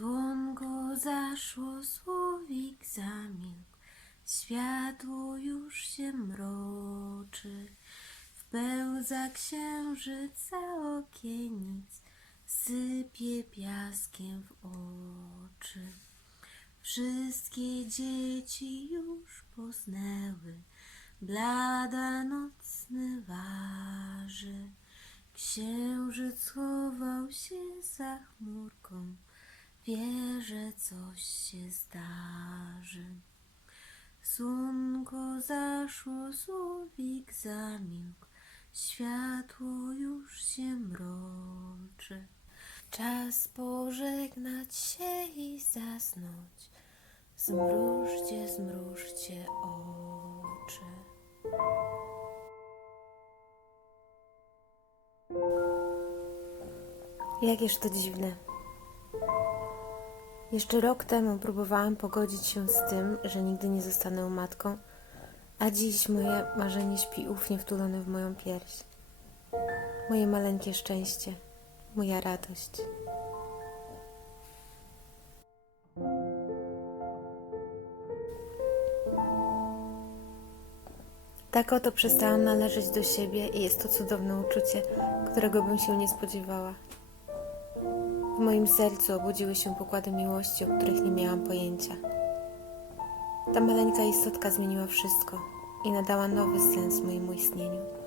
Słonko zaszło, słowik zamilkł, światło już się mroczy. Wpełza księżyc za okienic, sypie piaskiem w oczy. Wszystkie dzieci już posnęły, blada nocny waży. Księżyc schował się za chmurką, wie, że coś się zdarzy. Słonko zaszło, słowik zamilkł, światło już się mroczy. Czas pożegnać się i zasnąć. Zmrużcie, zmrużcie oczy. Jakież to dziwne. Jeszcze rok temu próbowałam pogodzić się z tym, że nigdy nie zostanę matką, a dziś moje marzenie śpi ufnie wtulone w moją pierś. Moje maleńkie szczęście, moja radość. Tak oto przestałam należeć do siebie i jest to cudowne uczucie, którego bym się nie spodziewała. W moim sercu obudziły się pokłady miłości, o których nie miałam pojęcia. Ta maleńka istotka zmieniła wszystko i nadała nowy sens mojemu istnieniu.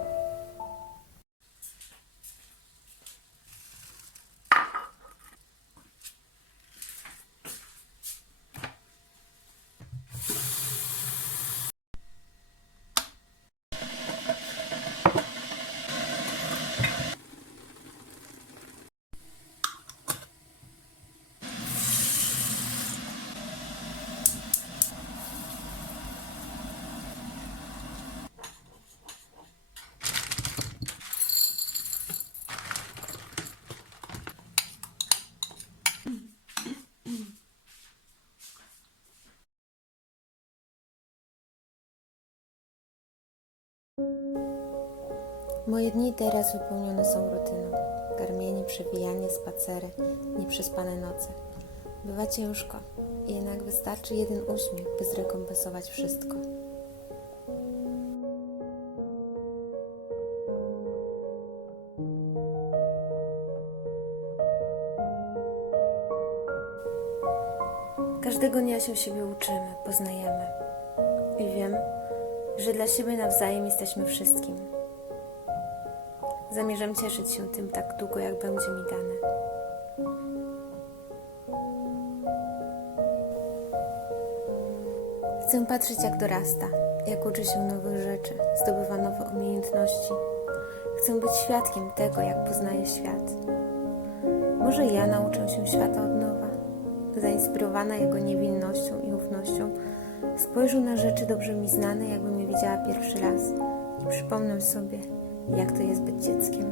Moje dni teraz wypełnione są rutyną. Karmienie, przewijanie, spacery, nieprzespane noce. Bywa ciężko, jednak wystarczy jeden uśmiech, by zrekompensować wszystko. Każdego dnia się siebie uczymy, poznajemy. I wiem, że dla siebie nawzajem jesteśmy wszystkim. Zamierzam cieszyć się tym tak długo, jak będzie mi dane. Chcę patrzeć, jak dorasta, jak uczy się nowych rzeczy, zdobywa nowe umiejętności. Chcę być świadkiem tego, jak poznaje świat. Może ja nauczę się świata od nowa. Zainspirowana jego niewinnością i ufnością, spojrzę na rzeczy dobrze mi znane, jakbym je widziała pierwszy raz i przypomnę sobie, jak to jest być dzieckiem.